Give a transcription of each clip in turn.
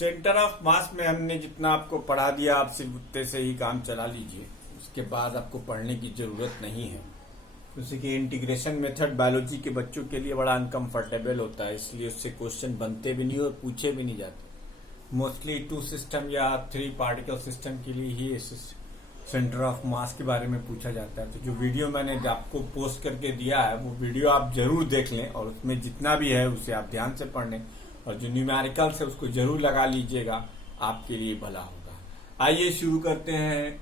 Centre of mass में हमने जितना आपको पढ़ा दिया, आप सिर्फ उतने से ही काम चला लीजिए। उसके बाद आपको पढ़ने की जरूरत नहीं है। जैसे कि इंटीग्रेशन मेथड बायोलॉजी के बच्चों के लिए बड़ा अनकंफर्टेबल होता है, इसलिए उससे क्वेश्चन बनते भी नहीं और पूछे भी नहीं जाते। मोस्टली 2 सिस्टम या 3 पार्टिकल सिस्टम के लिए ही सेंटर ऑफ मास के बारे में पूछा जाता है। तो जो वीडियो मैंने आपको पोस्ट करके दिया है वो वीडियो आप जरूर देख लें और उसमें जितना भी है उसे आप ध्यान से पढ़ लें और जो न्यूमेरिकल्स है उसको जरूर लगा लीजिएगा, आपके लिए भला होगा। आइए शुरू करते हैं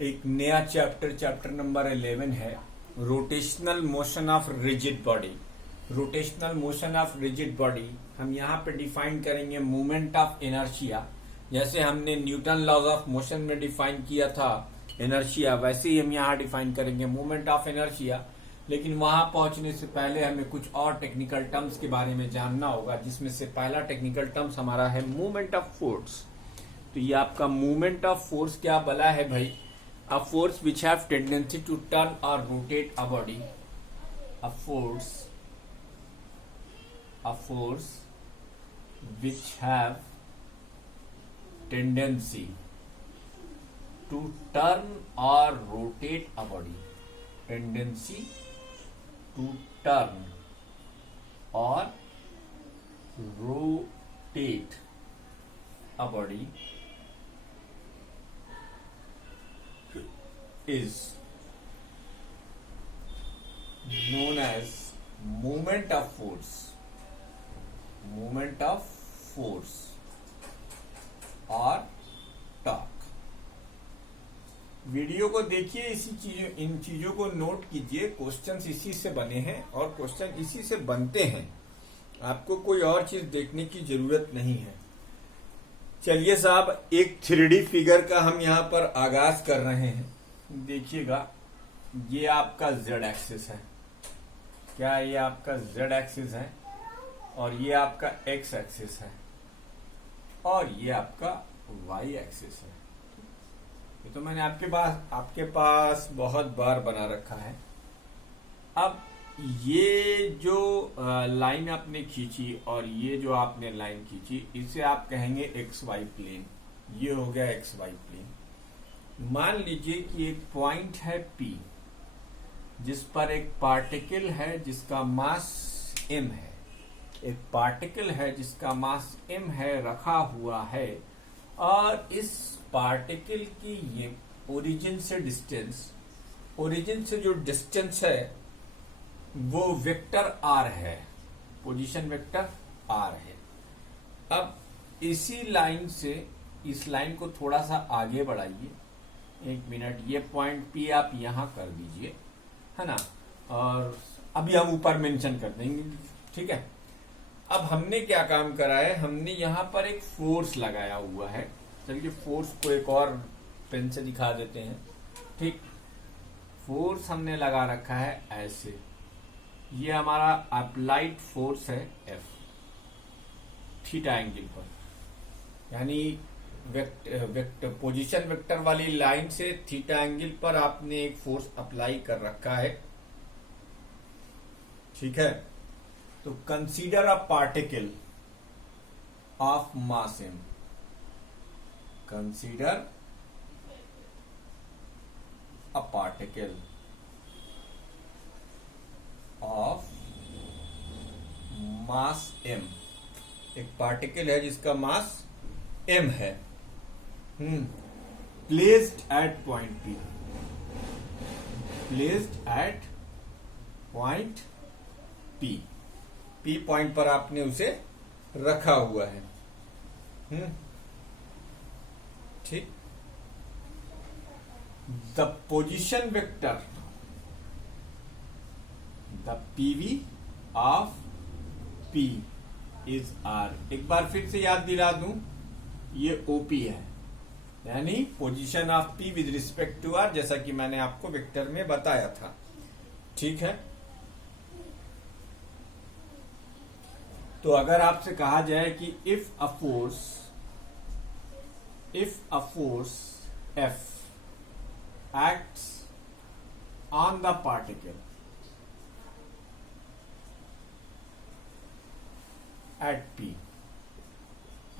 एक नया चैप्टर नंबर 11 है rotational motion of rigid body. Rotational motion of rigid body हम यहाँ पे डिफाइन करेंगे मूवमेंट ऑफ इनर्शिया। जैसे हमने न्यूटन लॉज ऑफ मोशन में डिफाइन किया था इनर्शिया, वैसे ही हम यहाँ डिफाइन करेंगे मूवमेंट ऑफ इनर्शिया। लेकिन वहां पहुंचने से पहले हमें कुछ और टेक्निकल टर्म्स के बारे में जानना होगा, जिसमें से पहला टेक्निकल टर्म्स हमारा है मूवमेंट ऑफ फोर्स। तो ये आपका मूवमेंट ऑफ फोर्स क्या बला है भाई? A force which have tendency to turn or rotate a body. A force which have tendency to turn or rotate a body. Tendency to turn or rotate a body is known as moment of force or torque। Video को देखिए, इन चीजों को note कीजिए। Questions इसी से बने हैं और क्वेश्चन इसी से बनते हैं, आपको कोई और चीज देखने की जरूरत नहीं है। चलिए साहब, एक 3D फिगर का हम यहाँ पर आगाज कर रहे हैं। देखिएगा, ये आपका Z एक्सिस है। क्या ये आपका Z एक्सिस है? और ये आपका X एक्सिस है और ये आपका Y एक्सिस है। ये तो मैंने आपके पास बहुत बार बना रखा है। अब ये जो लाइन आपने खींची और ये जो आपने लाइन खींची, इसे आप कहेंगे XY प्लेन। ये हो गया XY प्लेन। मान लीजिए कि एक पॉइंट है P, जिस पर एक पार्टिकल है जिसका मास m है। एक पार्टिकल है जिसका मास m है, रखा हुआ है, और इस पार्टिकल की ये ओरिजिन से जो डिस्टेंस है वो वेक्टर r है, पोजीशन वेक्टर r है। अब इसी लाइन से इस लाइन को थोड़ा सा आगे बढ़ाइए, 1 मिनट। ये पॉइंट P आप यहां कर दीजिए, है ना, और अभी हम ऊपर मेंशन कर देंगे, ठीक है। अब हमने क्या काम करा है, हमने यहां पर एक फोर्स लगाया हुआ है। चलिए फोर्स को एक और पेन से दिखा देते हैं। ठीक, फोर्स हमने लगा रखा है ऐसे। ये हमारा अप्लाइड फोर्स है F, थीटा एंगल पर, यानी पोजीशन वेक्टर वाली लाइन से थीटा एंगल पर आपने एक फोर्स अप्लाई कर रखा है, ठीक है। तो consider a particle of mass m। Consider a particle of mass m। एक पार्टिकल है जिसका मास m है, placed at point P। Placed at point P। P point पर आपने उसे रखा हुआ है, ठीक। The position vector, the PV of P is R। एक बार फिर से याद दिला दूं, ये OP है, यानी position of P with respect to R, जैसा कि मैंने आपको वेक्टर में बताया था, ठीक है। तो अगर आपसे कहा जाए कि if a force F acts on the particle at P,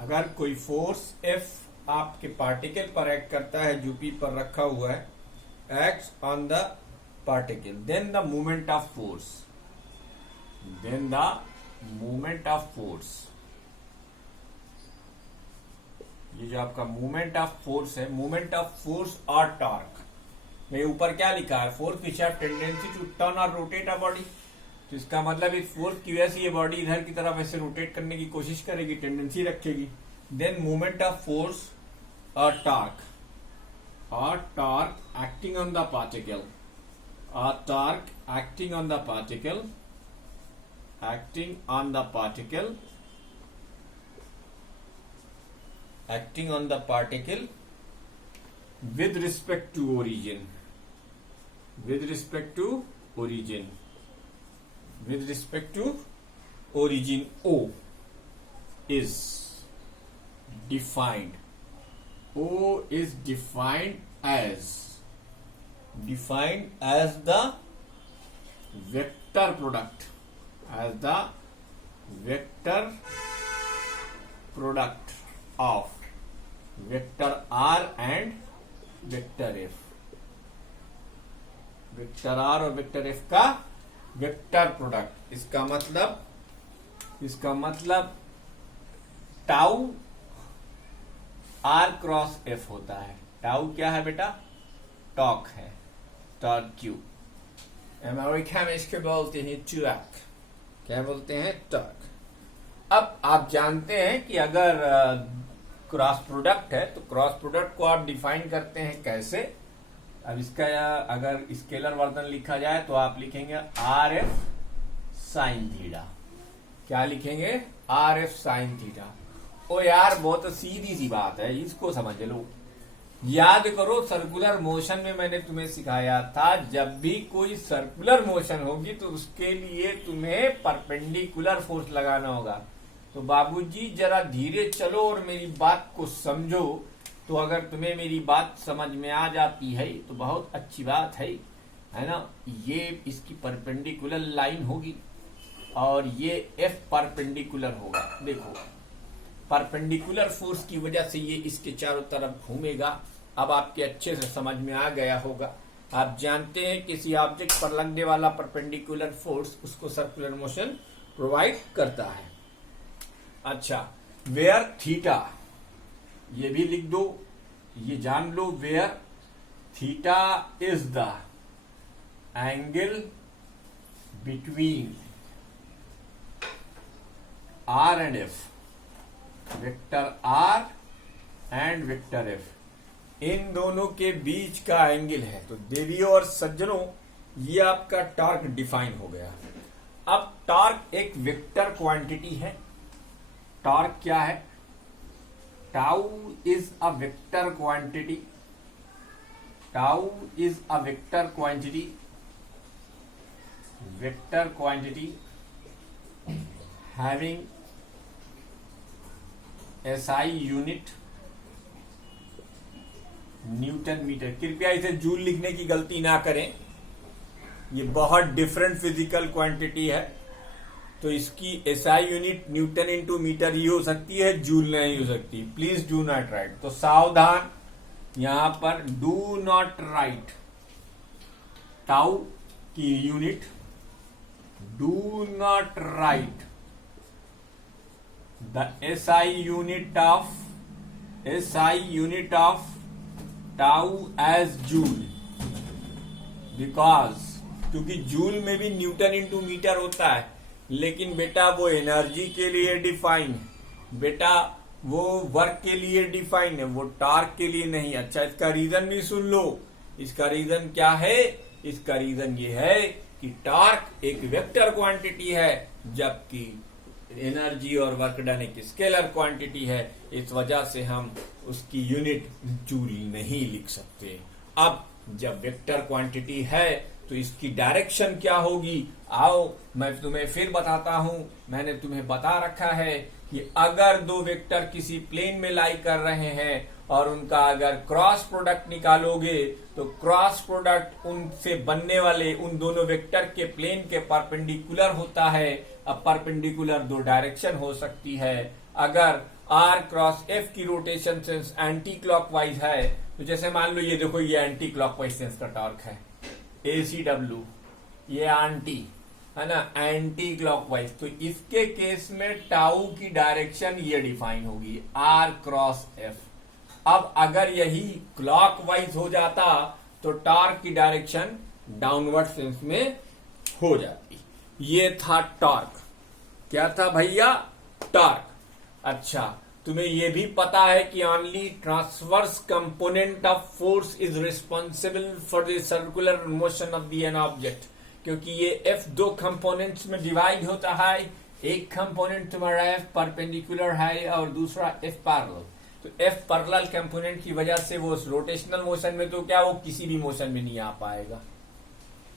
अगर कोई फोर्स F आपके पार्टिकल पर एक्ट करता है जो P पर रखा हुआ है, acts on the particle, then the movement of force, ये जो आपका मूवमेंट ऑफ फोर्स है, मूवमेंट ऑफ फोर्स और टॉर्क में ऊपर क्या लिखा है, force which have tendency to turn और रोटेट अ बॉडी। तो इसका मतलब इस फोर्स की वजह से ये बॉडी इधर की तरफ ऐसे रोटेट करने की कोशिश करेगी, टेंडेंसी रखेगी। देन मूवमेंट ऑफ फोर्स और torque acting on the particle, acting on the particle with respect to origin O is defined as the vector product of vector R and vector F। Vector R और vector F का vector product. इसका मतलब tau R cross F होता है। Tau क्या है बेटा? Torque है, टॉर्क क्यू। अमेरिका में इसके बोलते हैं टॉर्क। क्या बोलते हैं? टॉर्क। अब आप जानते हैं कि अगर क्रॉस प्रोडक्ट है तो क्रॉस प्रोडक्ट को आप डिफाइन करते हैं कैसे? अब इसका अगर स्केलर वर्जन लिखा जाए तो आप लिखेंगे आर एफ साइन थीटा। क्या लिखेंगे? R F sine theta. Oh यार बहुत सीधी सी बात है, इसको समझ लो। याद करो सर्कुलर मोशन में मैंने तुम्हें सिखाया था, जब भी कोई सर्कुलर मोशन होगी तो उसके लिए तुम्हें परपेंडिकुलर फोर्स लगाना होगा। तो बाबूजी जरा धीरे चलो और मेरी बात को समझो। तो अगर तुम्हें मेरी बात समझ में आ जाती है तो बहुत अच्छी बात है ना। ये इसकी परपेंडिकुलर लाइन होगी और ये एफ परपेंडिकुलर होगा। देखो परपेंडिकुलर फोर्स की वजह से ये इसके चारों तरफ घूमेगा। अब आपके अच्छे से समझ में आ गया होगा। आप जानते हैं किसी ऑब्जेक्ट पर लगने वाला परपेंडिकुलर फोर्स उसको सर्कुलर मोशन प्रोवाइड करता है। अच्छा, वेयर थीटा, ये भी लिख दो, ये जान लो। Where theta is the angle between R and F, vector R and vector F, इन दोनों के बीच का एंगल है। तो देवियों और सज्जनों, ये आपका टॉर्क डिफाइन हो गया। अब टॉर्क एक वेक्टर क्वांटिटी है। टॉर्क क्या है? Tau is a vector quantity. Tau is a vector quantity having SI unit newton metre. कृपया इसे जूल लिखने की गलती ना करें, ये बहुत डिफरेंट फिजिकल क्वांटिटी है। तो इसकी SI unit newton into metre ही हो सकती है, जूल नहीं हो सकती। Please do not write. तो सावधान, यहां पर डू नॉट राइट टाउ की unit, do not write the SI unit of tau as joule, because क्योंकि जूल में भी न्यूटन इंटू मीटर होता है, लेकिन बेटा वो एनर्जी के लिए डिफाइन है, बेटा वो वर्क के लिए डिफाइन है, वो टॉर्क के लिए नहीं। अच्छा, इसका रीजन भी सुन लो। इसका रीजन क्या है? इसका रीजन ये है कि टॉर्क एक वेक्टर क्वांटिटी है, जबकि एनर्जी और वर्क डन एक स्केलर क्वांटिटी है। इस वजह से हम उसकी यूनिट जूल नहीं लिख सकते। अब जब वेक्टर क्वांटिटी है तो इसकी डायरेक्शन क्या होगी? आओ मैं तुम्हें फिर बताता हूं। मैंने तुम्हें बता रखा है कि अगर दो वेक्टर किसी प्लेन में लाई कर रहे हैं और उनका अगर क्रॉस प्रोडक्ट निकालोगे तो क्रॉस प्रोडक्ट उनसे बनने वाले उन दोनों वेक्टर के प्लेन के परपेंडिकुलर होता है। अब परपेंडिकुलर दो डायरेक्शन हो सकती है। अगर आर क्रॉस एफ की रोटेशन सेंस एंटी क्लॉकवाइज है, तो जैसे मान लो ये देखो ये एंटी क्लॉकवाइज सेंस का टॉर्क है ACW, ये एंटी है ना, एंटी क्लॉकवाइज, तो इसके केस में टाउ की डायरेक्शन ये डिफाइन होगी आर क्रॉस एफ। अब अगर यही क्लॉकवाइज हो जाता तो टॉर्क की डायरेक्शन डाउनवर्ड सेंस में हो जाती। ये था टॉर्क। क्या था भैया? टॉर्क। अच्छा, तुम्हें यह भी पता है कि only transverse component of force is responsible for the circular motion of the an object, क्योंकि ये F दो कंपोनेंट्स में डिवाइड होता है। एक कंपोनेंट तुम्हारा F परपेंडिकुलर है और दूसरा F पैरेलल। तो F पैरेलल कंपोनेंट की वजह से वो रोटेशनल मोशन में, तो क्या वो किसी भी मोशन में नहीं आ पाएगा।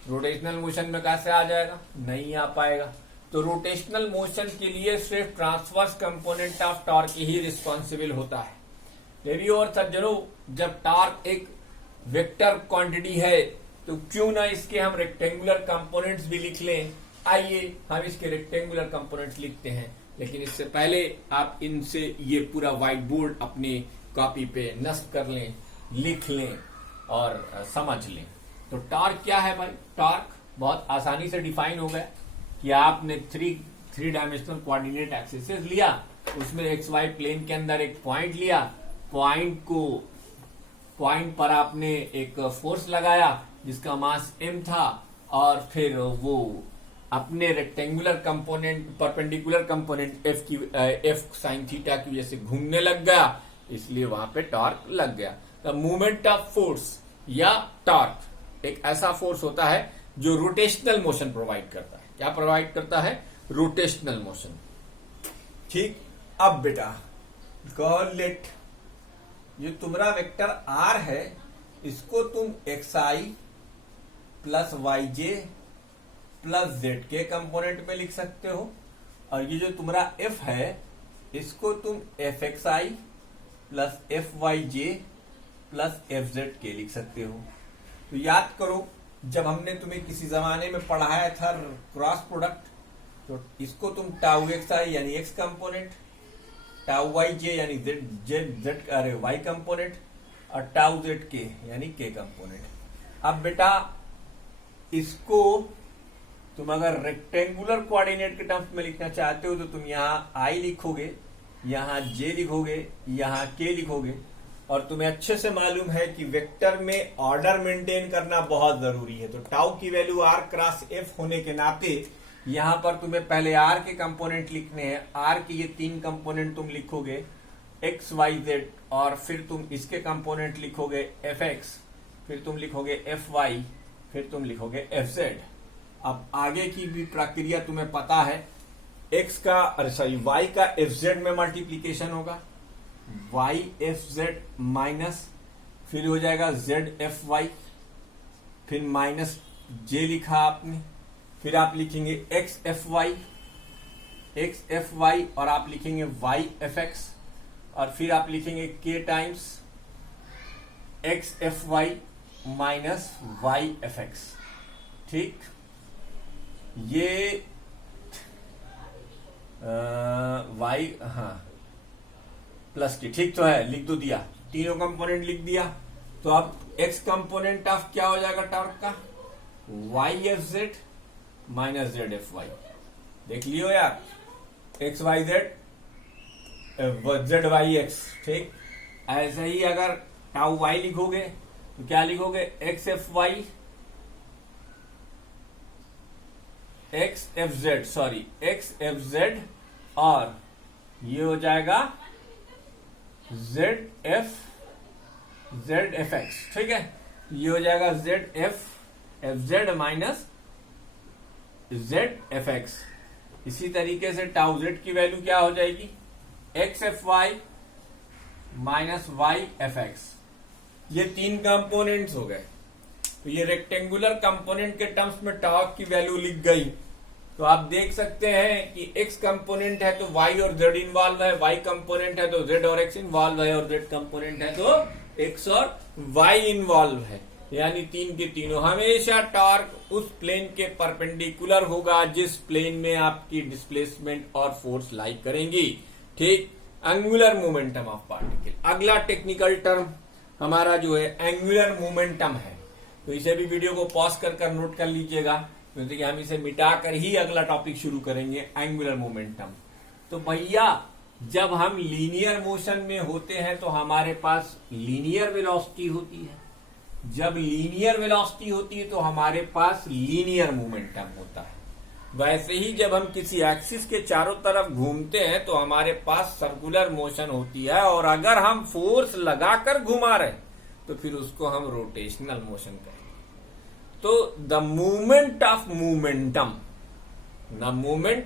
रोटेशनल मोशन में कैसे आ जाएगा? नहीं आ पाएगा। तो रोटेशनल मोशन के लिए सिर्फ transverse component of torque he responsible होता है। देवी और सज्जनों, जब टॉर्क एक वेक्टर क्वांटिटी है तो क्यों ना इसके हम रेक्टेंगुलर कंपोनेंट्स भी लिख लें। आइए हम इसके रेक्टेंगुलर कंपोनेंट्स लिखते हैं, लेकिन इससे पहले आप इनसे ये पूरा व्हाइट बोर्ड अपनी कॉपी पे नष्ट कर लें, लिख लें और समझ लें। तो टॉर्क क्या है भाई? टॉर्क बहुत आसानी से डिफाइन हो गया कि आपने थ्री डायमेंशनल कोऑर्डिनेट एक्सिस लिया, उसमें एक्स वाई प्लेन के अंदर एक पॉइंट लिया, पॉइंट पर आपने एक फोर्स लगाया जिसका मास m था, और फिर वो अपने rectangular component perpendicular component f sine theta की वजह से घूमने लग गया, इसलिए वहां पे टॉर्क लग गया। द मूवमेंट ऑफ फोर्स या टॉर्क एक ऐसा फोर्स होता है जो रोटेशनल मोशन प्रोवाइड करता है। क्या प्रोवाइड करता है? Rotational motion. ठीक। अब बेटा लेट जो तुम्हारा वेक्टर r है इसको तुम xi plus yj plus zk component में लिख सकते हो, और ये जो तुम्हारा f है इसको तुम fxi plus fyj plus fzk लिख सकते हो। तो याद करो, जब हमने तुम्हें किसी जमाने में पढ़ाया था क्रॉस प्रोडक्ट, तो इसको तुम टाउ xi यानी x कंपोनेंट, टाउ yj यानी z अरे y कंपोनेंट, और टाउ zk यानी k कंपोनेंट। अब बेटा इसको तुम अगर रेक्टेंगुलर कोऑर्डिनेट के टर्म्स में लिखना चाहते हो तो तुम यहाँ I लिखोगे, यहाँ J लिखोगे, यहाँ K लिखोगे, और तुम्हें अच्छे से मालूम है कि वेक्टर में ऑर्डर मेंटेन करना बहुत जरूरी है। तो टाउ की वैल्यू r क्रॉस f होने के नाते यहाँ पर तुम्हें पहले r के कंपोनेंट लिखने हैं। r के ये तीन कंपोनेंट तुम लिखोगे x y z, और फिर तुम इसके कंपोनेंट लिखोगे fx, फिर तुम लिखोगे fy, फिर तुम लिखोगे fz। अब आगे की भी प्रक्रिया तुम्हें पता है। x का y का fz में मल्टीप्लीकेशन होगा, y fz माइनस, फिर हो जाएगा z fy, फिर माइनस j लिखा आपने, फिर आप लिखेंगे x fy और आप लिखेंगे y fx, और फिर आप लिखेंगे k times x fy minus y fx। ठीक, ये y हाँ प्लस टी, ठीक तो है, लिख दो दिया, तीनों कंपोनेंट लिख दिया। तो अब x कंपोनेंट ऑफ क्या हो जाएगा टॉर्क का? y F Z minus Z F Y. देख लियो यार, X Y Z Z Y X. ठीक, ऐसे ही अगर टाउ y लिखोगे तो क्या लिखोगे? X F Y X F Z, sorry X F Z, और ये हो जाएगा जेड एफ एक्स। ठीक है, ये हो जाएगा Z F Z minus Z F x. इसी तरीके से टाउ जेड की वैल्यू क्या हो जाएगी? X F Y minus Y F X. ये तीन कंपोनेंट्स हो गए। तो ये रेक्टेंगुलर कंपोनेंट के टर्म्स में टॉर्क की वैल्यू लिख गई। तो आप देख सकते हैं कि x कंपोनेंट है तो y और z इन्वॉल्व है, y कंपोनेंट है तो z और x इन्वॉल्व है, और z कंपोनेंट है तो x और y इन्वॉल्व है। यानी तीन के तीनों। हमेशा टॉर्क उस प्लेन के परपेंडिकुलर होगा जिस प्लेन में आपकी डिस्प्लेसमेंट और फोर्स लाई करेंगी। ठीक, एंगुलर मोमेंटम ऑफ पार्टिकल। अगला टेक्निकल टर्म हमारा जो है एंगुलर मोमेंटम है, तो इसे भी वीडियो को पॉज कर नोट कर लीजिएगा, क्योंकि हम इसे मिटाकर ही अगला टॉपिक शुरू करेंगे, एंगुलर मोमेंटम। तो भैया जब हम लीनियर मोशन में होते हैं तो हमारे पास लीनियर वेलोसिटी होती है, जब लीनियर वेलोसिटी होती है तो हमारे पास लीनियर मोमेंटम होता है। वैसे ही जब हम किसी एक्सिस के चारों तरफ घूमते हैं तो हमारे पास सर्कुलर मोशन होती है, और अगर हम फोर्स लगाकर घुमा रहे तो फिर उसको हम रोटेशनल मोशन कहेंगे। तो the movement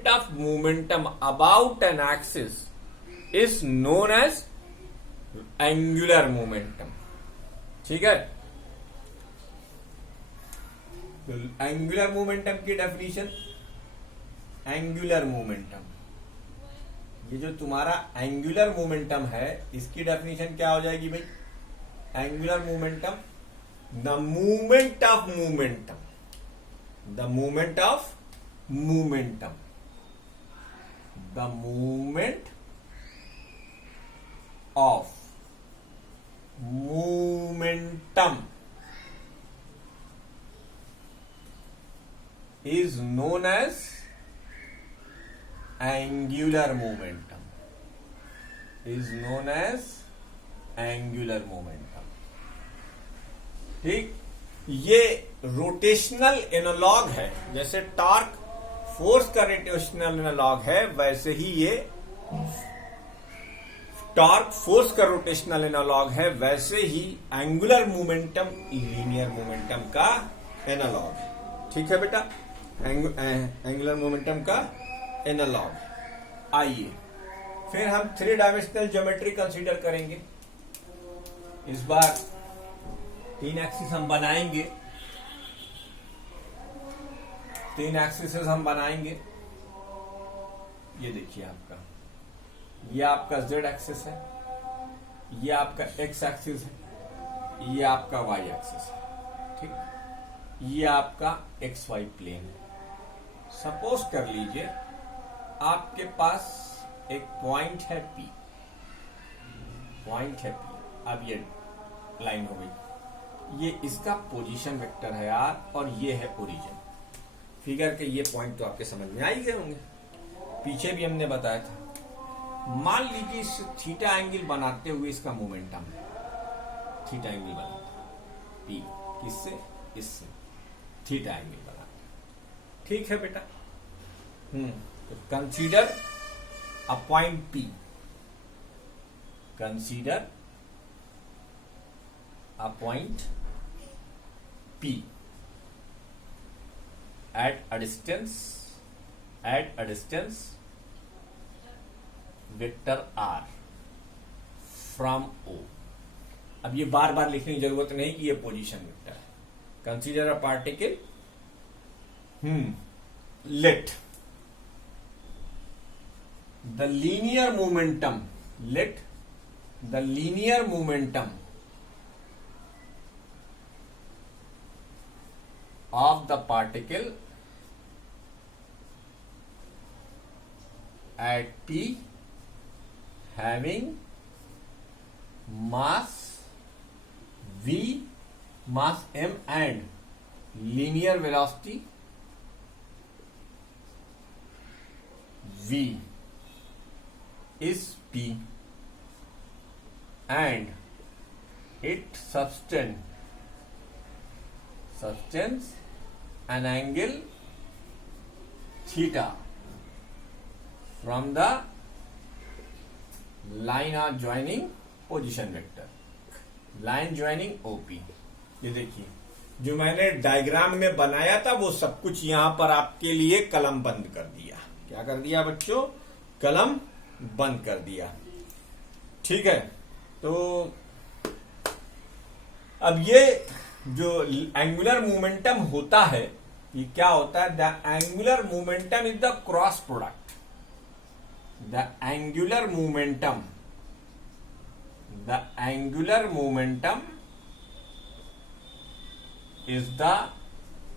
of momentum about an axis is known as angular momentum. ठीक है, एंगुलर मोमेंटम की डेफिनेशन, एंगुलर मोमेंटम, ये जो तुम्हारा एंगुलर मोमेंटम है इसकी डेफिनेशन क्या हो जाएगी भाई? Angular momentum, the movement of momentum, the movement of momentum, the movement of momentum is known as angular momentum, is known as angular momentum। ठीक, ये रोटेशनल एनालॉग है, जैसे टॉर्क फोर्स का रोटेशनल एनालॉग है, वैसे ही ये टॉर्क फोर्स का rotational analogue है, वैसे ही एंगुलर मोमेंटम लीनियर मोमेंटम का एनालॉग है। ठीक है बेटा, एंगुलर मोमेंटम का एनालॉग। आइए फिर हम 3 डायमेंशनल ज्योमेट्री कंसीडर करेंगे। इस बार 3 एक्सिस हम बनाएंगे, 3 एक्सिस हम बनाएंगे। ये देखिए आपका, ये आपका जेड एक्सिस है, ये आपका एक्स एक्सिस है, ये आपका वाई एक्सिस है। ठीक, ये आपका एक्स वाई प्लेन है। सपोज कर लीजिए आपके पास एक पॉइंट है P, पॉइंट है P, अब ये लाइन हो गई, ये इसका पोजीशन वेक्टर है यार, और ये है ओरिजिन। फिगर के ये पॉइंट तो आपके समझ में आ ही गए होंगे, पीछे भी हमने बताया था। मान लीजिए इस थीटा एंगल बनाते हुए इसका मोमेंटम है, थीटा एंगल बनाते P, किससे? इससे थीटा एंगल बना। ठीक है बेटा, तो consider a point P, consider a point P at a distance vector r from O। अब ये बार बार लिखने की जरूरत नहीं कि ये पोजीशन वेक्टर है। Consider a particle, let the linear momentum, let the linear momentum of the particle at P having mass V, mass m and linear velocity V is P and it subtends an angle theta from the line of joining position vector, line joining OP। ये देखिए जो मैंने diagram में बनाया था वो सब कुछ यहां पर आपके लिए कलम बंद कर दिया। क्या कर दिया बच्चों? कलम बंद कर दिया। ठीक है, तो अब ये जो एंगुलर मोमेंटम होता है, ये क्या होता है? The angular momentum is the cross product, the angular momentum, the angular momentum is the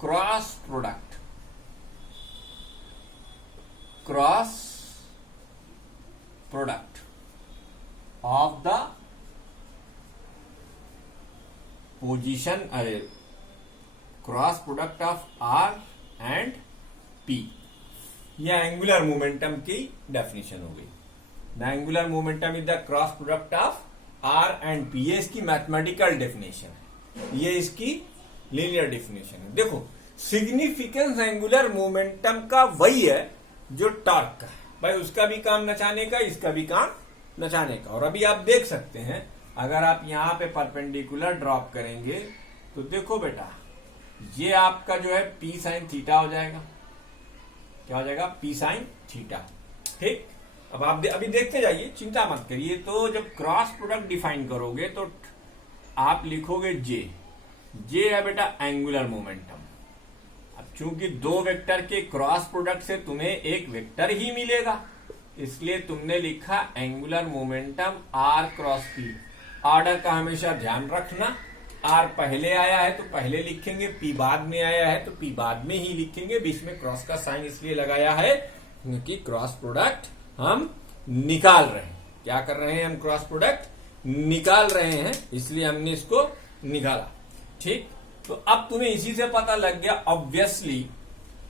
cross product of the position cross product of R and P. यह एंगुलर मोमेंटम की डेफिनेशन हो गई। The angular momentum is the cross product of R and P. ये इसकी mathematical definition है, ये इसकी linear definition है। देखो, सिग्निफिकेंस एंगुलर मोमेंटम का वही है जो टॉर्क का है। भाई उसका भी काम नचाने का, इसका भी काम नचाने का। और अभी आप देख सकते हैं, अगर आप यहां पे परपेंडिकुलर ड्रॉप करेंगे तो देखो बेटा, ये आपका जो है पी साइन थीटा हो जाएगा। क्या हो जाएगा? P sine theta. ठीक, अब आप अभी देखते जाइए, चिंता मत करिए। तो जब क्रॉस प्रोडक्ट डिफाइन करोगे तो आप लिखोगे जे है बेटा एंगुलर मोमेंटम। अब चूंकि दो वेक्टर के क्रॉस प्रोडक्ट से तुम्हें एक वेक्टर ही मिलेगा, इसलिए तुमने लिखा angular momentum R cross P. Order का हमेशा ध्यान रखना, आर पहले आया है तो पहले लिखेंगे, पी बाद में आया है तो पी बाद में ही लिखेंगे। बीच में क्रॉस का साइन इसलिए लगाया है क्योंकि क्रॉस प्रोडक्ट हम निकाल रहे हैं। क्या कर रहे हैं? हम क्रॉस प्रोडक्ट निकाल रहे हैं, इसलिए हमने इसको निकाला। ठीक, तो अब तुम्हें इसी से पता लग गया, ऑब्वियसली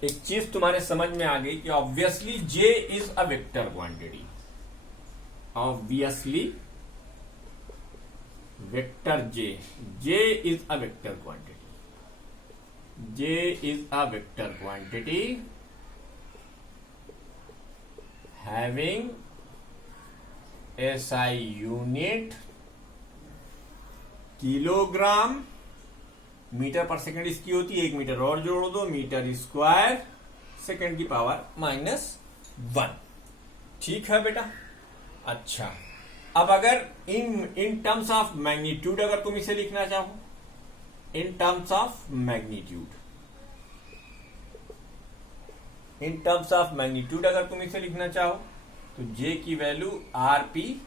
एक चीज तुम्हारे समझ में आ गई कि obviously J is a vector quantity. Obviously vector J is a vector quantity. J is a vector quantity having SI unit kilogram metre per second इसकी होती है। 1 मीटर और जोड़ दो, मीटर स्क्वायर सेकंड की पावर -1। ठीक है बेटा। अच्छा, अब अगर इन टर्म्स ऑफ मैग्नीट्यूड अगर तुम इसे लिखना चाहो, in terms of magnitude, in terms of magnitude अगर तुम इसे लिखना चाहो तो जे की value R P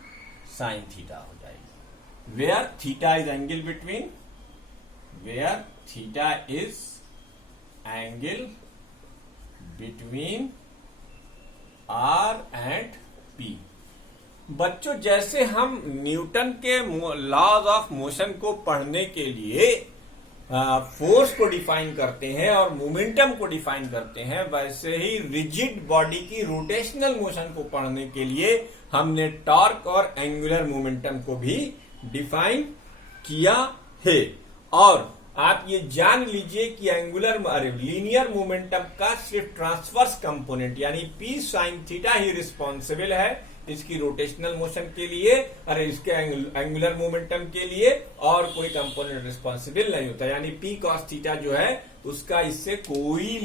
sine theta हो जाएगी। Where theta is angle between, where theta is angle between R and P. बच्चों, जैसे हम न्यूटन के लॉज ऑफ मोशन को पढ़ने के लिए फोर्स को डिफाइन करते हैं और मोमेंटम को डिफाइन करते हैं, वैसे ही रिजिड बॉडी की रोटेशनल मोशन को पढ़ने के लिए हमने टॉर्क और एंगुलर मोमेंटम को भी डिफाइन किया है। और आप ये जान लीजिए कि लीनियर मोमेंटम का सिर्फ ट्रांसवर्स कंपोनेंट यानी पी साइन थीटा ही रिस्पॉन्सिबल है इसकी रोटेशनल मोशन के लिए, इसके एंगुलर मोमेंटम के लिए, और कोई कंपोनेंट रिस्पॉन्सिबल नहीं होता। यानी पी कॉस थीटा जो है उसका इससे कोई